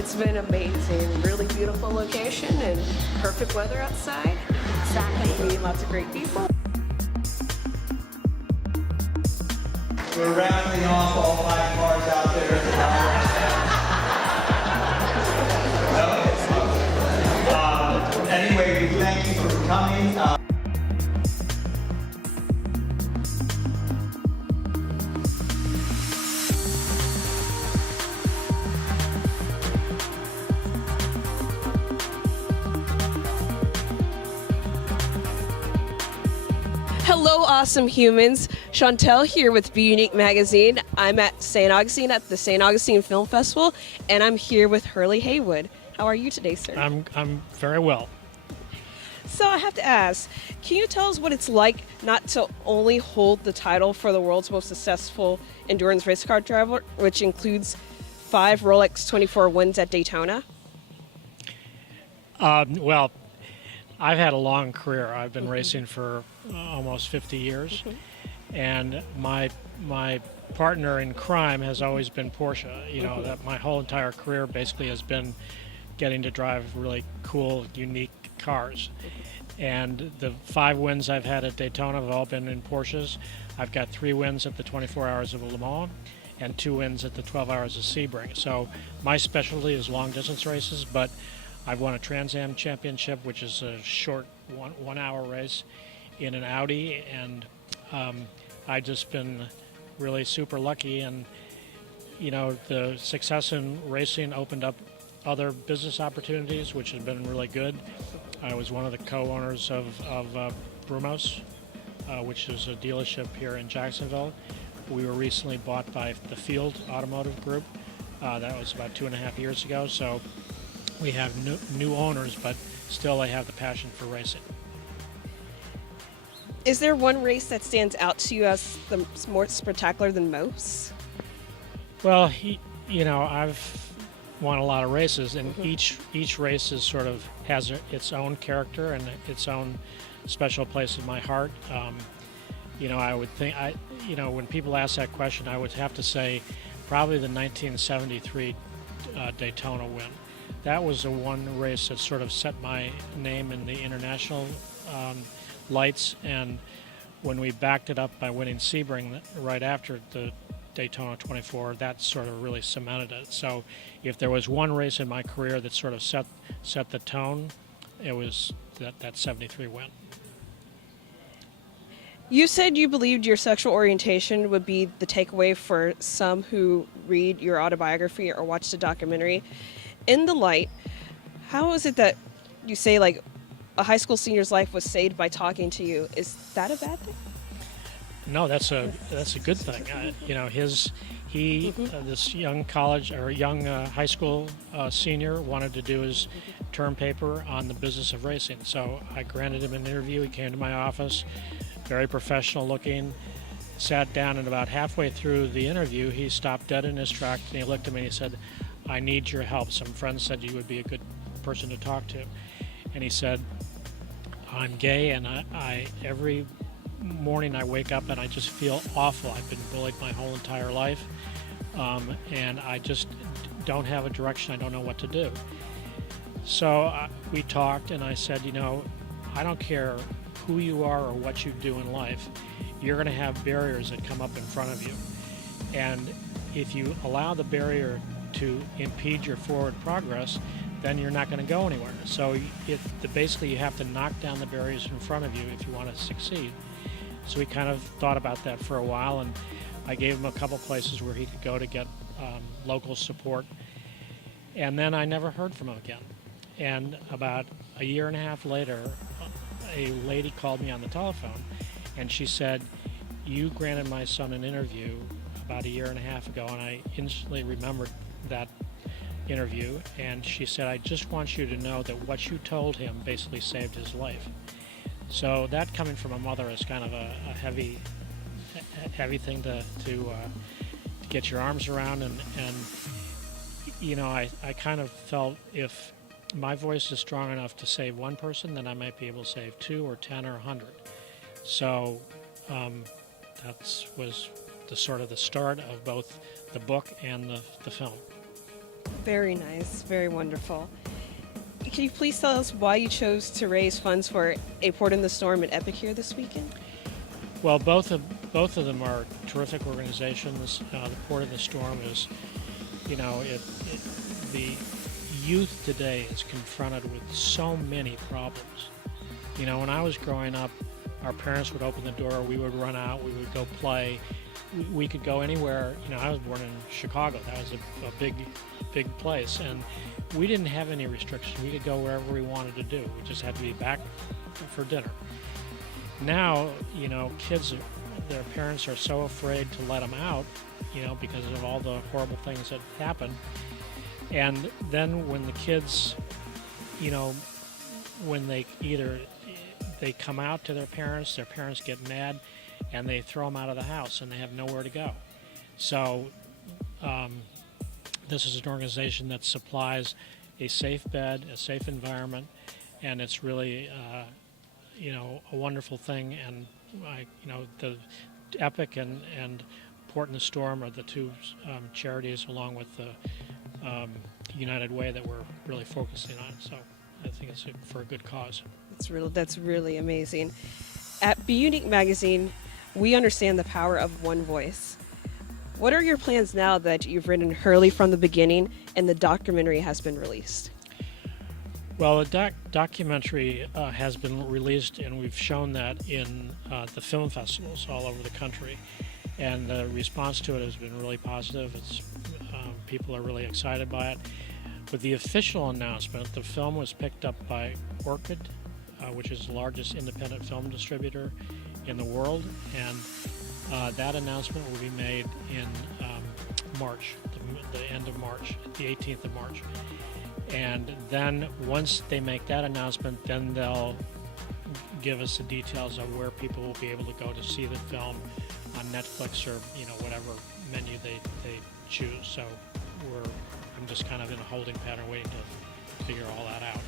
It's been amazing. Really beautiful location and perfect weather outside. Exactly. Meeting lots of great people. We're raffling off all 5 cars out there. Anyway, we thank you for coming. Hello, awesome humans. Chantel here with bUneke magazine. I'm at St. Augustine at the St. Augustine Film Festival, and I'm here with Hurley Haywood. How are you today, sir? I'm very well. So I have to ask, can you tell us what it's like not to only hold the title for the world's most successful endurance race car driver, which includes 5 Rolex 24 wins at Daytona? Well, I've had a long career. I've been racing for almost 50 years, and my partner in crime has always been Porsche. You know, that my whole entire career basically has been getting to drive really cool, unique cars. And the 5 wins I've had at Daytona have all been in Porsches. I've got 3 wins at the 24 Hours of Le Mans and 2 wins at the 12 Hours of Sebring. So my specialty is long distance races, but I've won a Trans Am championship, which is a short one-hour race in an Audi, and I've just been really super lucky. And you know, the success in racing opened up other business opportunities, which have been really good. I was one of the co-owners of Brumos, which is a dealership here in Jacksonville. We were recently bought by the Field Automotive Group. That was about 2.5 years ago. So we have new owners, but still they have the passion for racing. Is there one race that stands out to you as the more spectacular than most? Well, you know, I've won a lot of races, and each race is sort of has its own character and its own special place in my heart. You know, I would think, you know, when people ask that question, I would have to say probably the 1973 Daytona win. That was the one race that sort of set my name in the international lights, and when we backed it up by winning Sebring right after the Daytona 24, that sort of really cemented it. So if there was one race in my career that sort of set the tone, it was that 73 win. You said you believed your sexual orientation would be the takeaway for some who read your autobiography or watch the documentary. In the light, how is it that you say, like, a high school senior's life was saved by talking to you? Is that a bad thing? No, that's a good thing. You know, this young college or young high school senior wanted to do his term paper on the business of racing. So I granted him an interview. He came to my office, very professional looking, sat down, and about halfway through the interview, he stopped dead in his tracks and he looked at me and he said, "I need your help. Some friends said you would be a good person to talk to." And he said, "I'm gay, and I every morning I wake up and I just feel awful. I've been bullied my whole entire life, and I just don't have a direction. I don't know what to do." So we talked, and I said, you know, I don't care who you are or what you do in life. You're going to have barriers that come up in front of you. And if you allow the barrier to impede your forward progress, then you're not going to go anywhere. So basically you have to knock down the barriers in front of you if you want to succeed. So we kind of thought about that for a while, and I gave him a couple places where he could go to get local support. And then I never heard from him again. And about a year and a half later, a lady called me on the telephone, and she said, "You granted my son an interview about a year and a half ago," and I instantly remembered that interview. And she said, "I just want you to know that what you told him basically saved his life." So that, coming from a mother, is kind of a heavy thing to get your arms around. And you know, I kind of felt if my voice is strong enough to save one person, then I might be able to save 2 or 10 or 100. So that was the sort of the start of both the book and the film. Very nice, very wonderful. Can you please tell us why you chose to raise funds for A Port in the Storm and Epic here this weekend? Well, both of them are terrific organizations. The Port of the Storm is, the youth today is confronted with so many problems. When I was growing up, our parents would open the door, we would run out, we would go play. We could go anywhere. I was born in Chicago. That was a big place, and we didn't have any restrictions. We could go wherever we wanted to do. We just had to be back for dinner. Now, kids, their parents are so afraid to let them out, because of all the horrible things that happen. And then when the kids, when they come out to their parents get mad, and they throw them out of the house, and they have nowhere to go. So this is an organization that supplies a safe bed, a safe environment, and it's really, a wonderful thing. And the Epic and Port in the Storm are the two charities, along with the United Way, that we're really focusing on. So I think it's for a good cause. That's really amazing. At bUneke magazine, we understand the power of one voice. What are your plans now that you've written Hurley from the beginning and the documentary has been released? Well, the documentary has been released, and we've shown that in the film festivals all over the country. And the response to it has been really positive. People are really excited by it. With the official announcement, the film was picked up by Orchid, which is the largest independent film distributor in the world, and that announcement will be made in March, the end of March, the 18th of March. And then once they make that announcement, then they'll give us the details of where people will be able to go to see the film on Netflix or whatever menu they choose. So I'm just kind of in a holding pattern, waiting to figure all that out.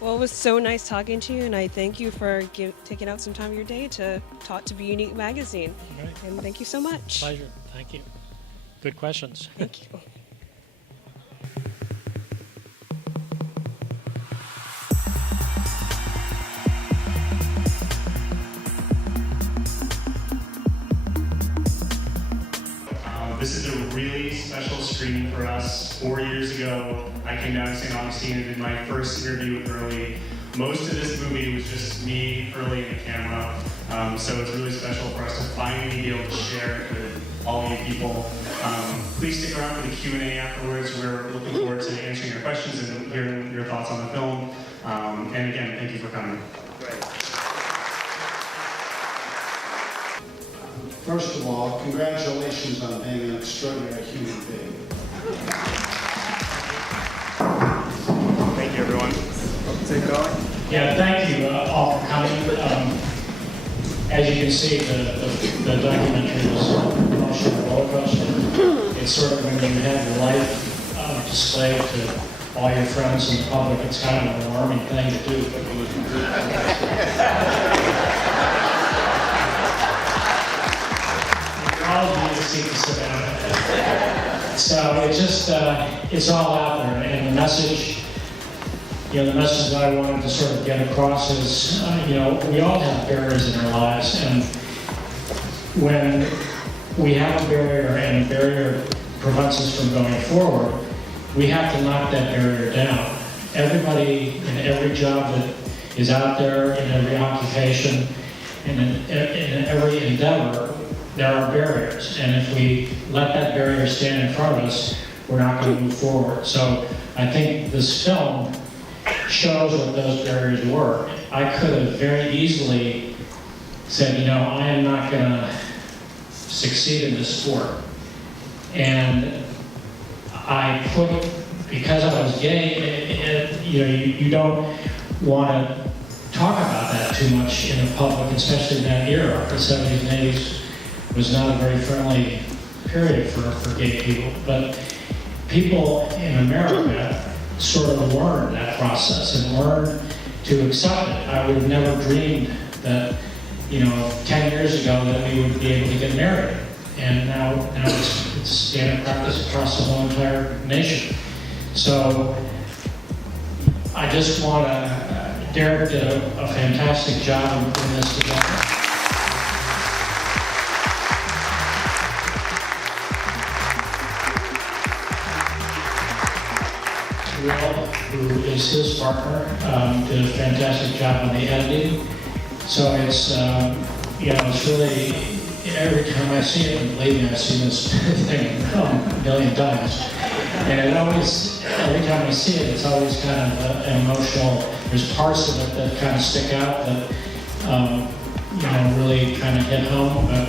Well, it was so nice talking to you, and I thank you for taking out some time of your day to talk to bUneke magazine. Right. And thank you so much. Pleasure. Thank you. Good questions. Thank you. This is a really special screening for us. 4 years ago, I came down to St. Augustine and did my first interview with Hurley. Most of this movie was just me, Hurley, and the camera. So it's really special for us to finally be able to share it with all you people. Please stick around for the Q&A afterwards. We're looking forward to answering your questions and hearing your thoughts on the film. And again, thank you for coming. First of all, congratulations on being an extraordinary human being. Thank you, everyone. Take it going. Yeah, thank you all for coming. As you can see, the documentary was an emotional roller coaster. It's sort of when you have your life displayed to all your friends and the public, it's kind of an alarming thing to do. All of you seem to sit down. So it's just, it's all out there, and the message that I wanted to sort of get across is, we all have barriers in our lives, and when we have a barrier and a barrier prevents us from going forward, we have to knock that barrier down. Everybody in every job that is out there, in every occupation, and in every endeavor, there are barriers, and if we let that barrier stand in front of us, we're not going to move forward. So I think this film shows what those barriers were. I could have very easily said, I am not going to succeed in this sport. And I put, because I was gay, you don't want to talk about that too much in the public, especially in that era. The 70s and 80s was not a very friendly period for gay people, but people in America sort of learned that process and learned to accept it. I would have never dreamed that, 10 years ago that we would be able to get married. and now it's standard practice across the whole entire nation. So I just want to, Derek did a fantastic job in putting this together. Will, who is his partner, did a fantastic job on the editing. So it's, it's really, every time I see it, and believe me, I've seen this thing a million times. And it always, every time I see it, it's always kind of an emotional, there's parts of it that kind of stick out that, really kind of hit home. But,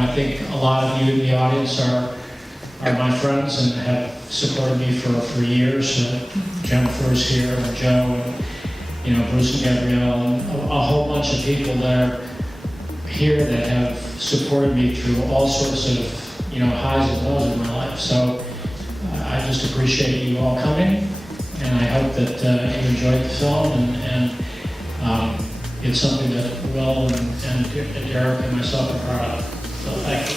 I think a lot of you in the audience are my friends and have supported me for years. Jennifer's here, and Joe, and Bruce and Gabrielle, and a whole bunch of people that are here that have supported me through all sorts of highs and lows in my life. So I just appreciate you all coming, and I hope that you enjoyed the film, and it's something that Will and Derek and myself are proud of. So thank you.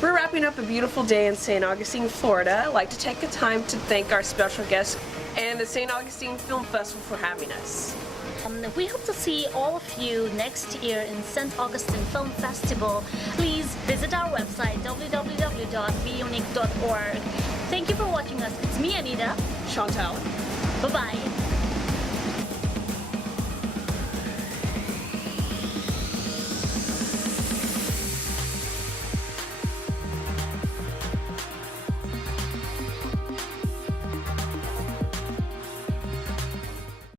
We're wrapping up a beautiful day in St. Augustine, Florida. I'd like to take the time to thank our special guests and the St. Augustine Film Festival for having us. We hope to see all of you next year in St. Augustine Film Festival. Please visit our website www.bUneke.org. Thank you for watching us. It's me, Anita. Chantel. Bye-bye.